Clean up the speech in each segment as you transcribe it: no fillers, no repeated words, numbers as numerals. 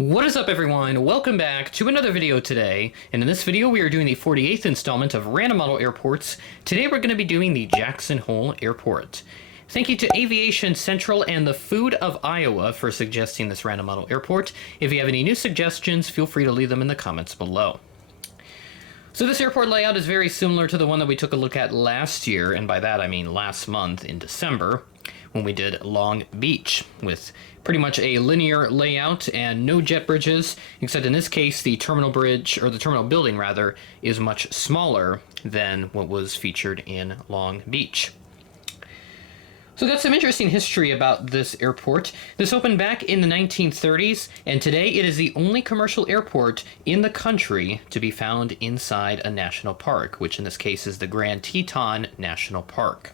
What is up, everyone? Welcome back to another video today, and in this video we are doing the 48th installment of Random Model Airports. Today we're going to be doing the Jackson Hole Airport. Thank you to Aviation Central and the Food of Iowa for suggesting this Random Model Airport. If you have any new suggestions, feel free to leave them in the comments below. So this airport layout is very similar to the one that we took a look at last year, and by that I mean last month in December, when we did Long Beach, with pretty much a linear layout and no jet bridges, except in this case the terminal bridge, or the terminal building rather, is much smaller than what was featured in Long Beach. So that's some interesting history about this airport. This opened back in the 1930s, and today it is the only commercial airport in the country to be found inside a national park, which in this case is the Grand Teton National Park.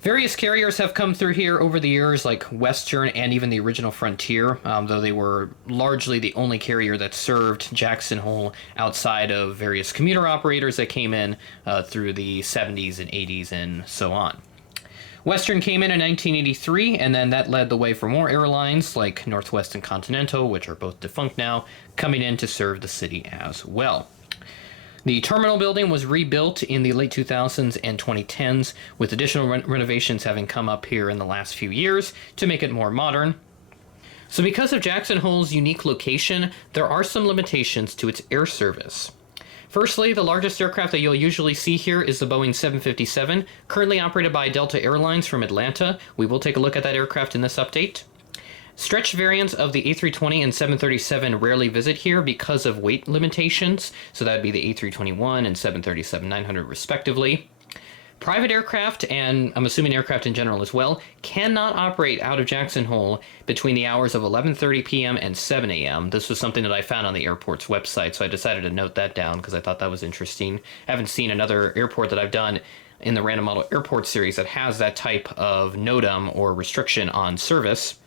Various carriers have come through here over the years, like Western and even the original Frontier, though they were largely the only carrier that served Jackson Hole outside of various commuter operators that came in through the 70s and 80s and so on. Western came in 1983, and then that led the way for more airlines like Northwest and Continental, which are both defunct now, coming in to serve the city as well. The terminal building was rebuilt in the late 2000s and 2010s, with additional renovations having come up here in the last few years to make it more modern. So because of Jackson Hole's unique location, there are some limitations to its air service. Firstly, the largest aircraft that you'll usually see here is the Boeing 757, currently operated by Delta Airlines from Atlanta. We will take a look at that aircraft in this update. Stretched variants of the A320 and 737 rarely visit here because of weight limitations, so that would be the A321 and 737-900 respectively. Private aircraft, and I'm assuming aircraft in general as well, cannot operate out of Jackson Hole between the hours of 11:30 p.m. and 7 a.m. This was something that I found on the airport's website, so I decided to note that down because I thought that was interesting. I haven't seen another airport that I've done in the Random Model Airport series that has that type of NOTAM or restriction on service.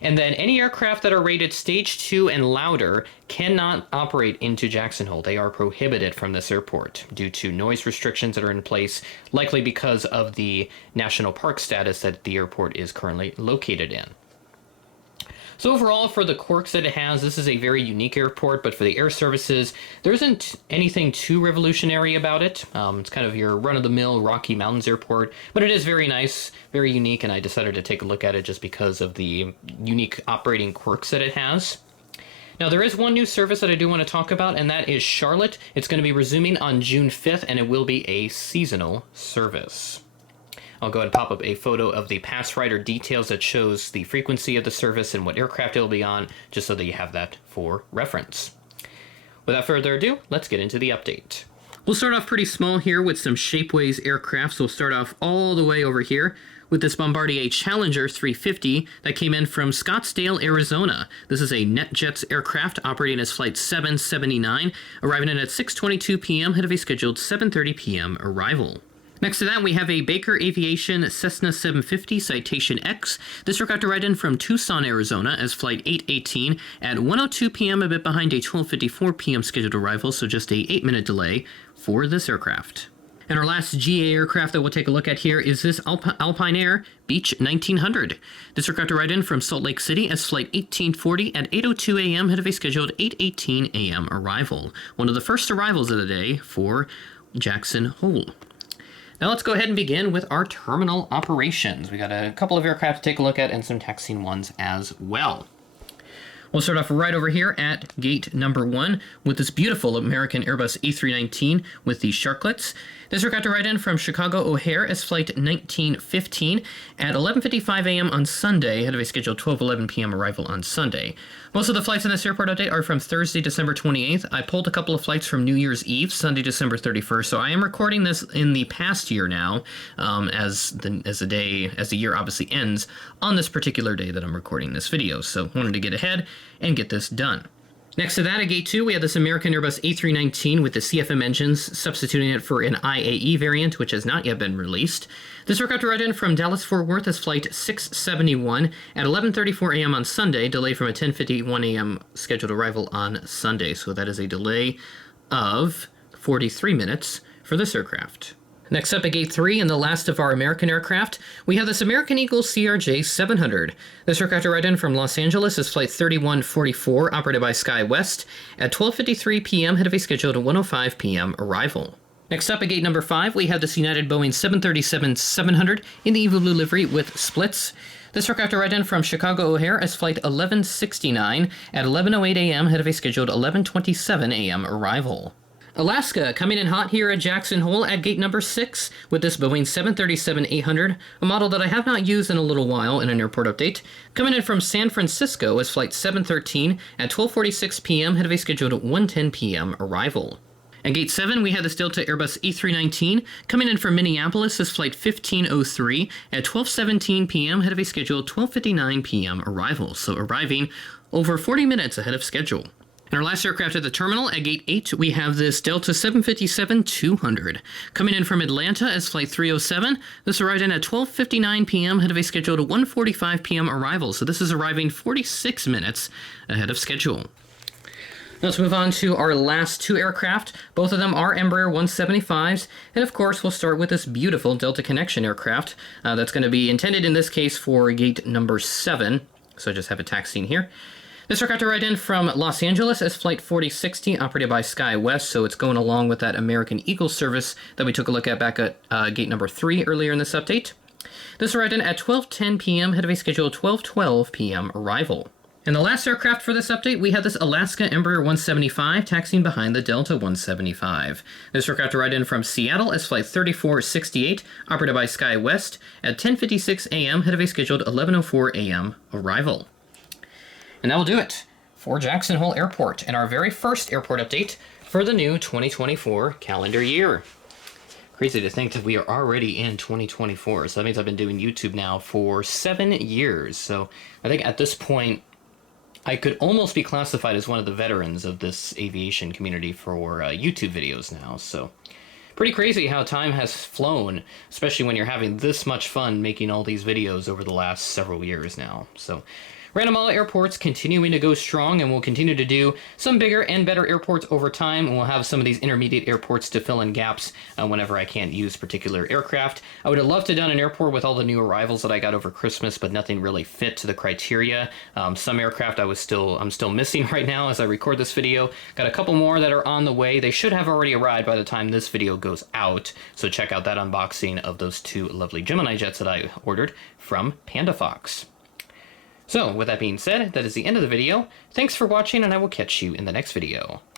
And then any aircraft that are rated Stage 2 and louder cannot operate into Jackson Hole. They are prohibited from this airport due to noise restrictions that are in place, likely because of the national park status that the airport is currently located in. So overall, for the quirks that it has, this is a very unique airport, but for the air services, there isn't anything too revolutionary about it. It's kind of your run-of-the-mill Rocky Mountains airport, but it is very nice, very unique, and I decided to take a look at it just because of the unique operating quirks that it has. Now, there is one new service that I do want to talk about, and that is Charlotte. It's going to be resuming on June 5th, and it will be a seasonal service. I'll go ahead and pop up a photo of the pass rider details that shows the frequency of the service and what aircraft it will be on, just so that you have that for reference. Without further ado, let's get into the update. We'll start off pretty small here with some Shapeways aircraft, so we'll start off all the way over here with this Bombardier Challenger 350 that came in from Scottsdale, Arizona. This is a NetJets aircraft operating as Flight 779, arriving in at 6:22 p.m. ahead of a scheduled 7:30 p.m. arrival. Next to that, we have a Baker Aviation Cessna 750 Citation X. This aircraft arrived in from Tucson, Arizona as Flight 818 at 1:02 p.m., a bit behind a 12:54 p.m. scheduled arrival, so just a 8-minute delay for this aircraft. And our last GA aircraft that we'll take a look at here is this Alpine Air Beech 1900. This aircraft arrived in from Salt Lake City as Flight 1840 at 8:02 a.m. ahead of a scheduled 8:18 a.m. arrival. One of the first arrivals of the day for Jackson Hole. Now let's go ahead and begin with our terminal operations. We got a couple of aircraft to take a look at and some taxiing ones as well. We'll start off right over here at gate number 1 with this beautiful American Airbus A319 with the sharklets. This aircraft arrived in from Chicago O'Hare as Flight 1915 at 11:55 a.m. on Sunday, ahead of a scheduled 12:11 p.m. arrival on Sunday. Most of the flights in this airport update are from Thursday, December 28th. I pulled a couple of flights from New Year's Eve, Sunday, December 31st, so I am recording this in the past year now, as the year obviously ends on this particular day that I'm recording this video. So wanted to get ahead and get this done. Next to that, at Gate 2, we have this American Airbus A319 with the CFM engines, substituting it for an IAE variant, which has not yet been released. This aircraft arrived in from Dallas-Fort Worth as Flight 671 at 11:34 a.m. on Sunday, delayed from a 10:51 a.m. scheduled arrival on Sunday. So that is a delay of 43 minutes for this aircraft. Next up at Gate 3, and the last of our American aircraft, we have this American Eagle CRJ-700. This aircraft arrived in from Los Angeles is Flight 3144, operated by SkyWest, at 12:53 p.m., head of a scheduled 1:05 p.m. arrival. Next up at Gate number 5, we have this United Boeing 737-700 in the Evo Blue livery with splits. This aircraft arrived in from Chicago O'Hare as Flight 1169 at 11:08 a.m., head of a scheduled 11:27 a.m. arrival. Alaska, coming in hot here at Jackson Hole at Gate number 6 with this Boeing 737-800, a model that I have not used in a little while in an airport update, coming in from San Francisco as Flight 713 at 12:46 p.m., head of a scheduled 1:10 p.m. arrival. At Gate 7, we had this Delta Airbus A319 coming in from Minneapolis as Flight 1503 at 12:17 p.m., head of a scheduled 12:59 p.m. arrival, so arriving over 40 minutes ahead of schedule. And our last aircraft at the terminal, at Gate 8, we have this Delta 757-200. Coming in from Atlanta as Flight 307, this arrived in at 12:59 p.m., head of a scheduled 1:45 p.m. arrival, so this is arriving 46 minutes ahead of schedule. Now let's move on to our last two aircraft. Both of them are Embraer 175s, and of course we'll start with this beautiful Delta Connection aircraft that's going to be intended in this case for Gate number 7, so I just have a taxiing here. This aircraft arrived in from Los Angeles as Flight 4060, operated by SkyWest, so it's going along with that American Eagle service that we took a look at back at Gate number 3 earlier in this update. This arrived in at 12:10 p.m., head of a scheduled 12:12 p.m. arrival. And the last aircraft for this update, we have this Alaska Embraer 175 taxiing behind the Delta 175. This aircraft arrived in from Seattle as Flight 3468, operated by SkyWest, at 10:56 a.m., head of a scheduled 11:04 a.m. arrival. And that will do it for Jackson Hole Airport and our very first airport update for the new 2024 calendar year. Crazy to think that we are already in 2024, so that means I've been doing YouTube now for 7 years. So I think at this point, I could almost be classified as one of the veterans of this aviation community for YouTube videos now. So pretty crazy how time has flown, especially when you're having this much fun making all these videos over the last several years now. So Ranamala Airport's continuing to go strong, and we'll continue to do some bigger and better airports over time, and we'll have some of these intermediate airports to fill in gaps whenever I can't use particular aircraft. I would have loved to have done an airport with all the new arrivals that I got over Christmas, but nothing really fit to the criteria. Some aircraft I'm still missing right now as I record this video. Got a couple more that are on the way. They should have already arrived by the time this video goes out, so check out that unboxing of those two lovely Gemini jets that I ordered from PandaFox. So, with that being said, that is the end of the video. Thanks for watching, and I will catch you in the next video.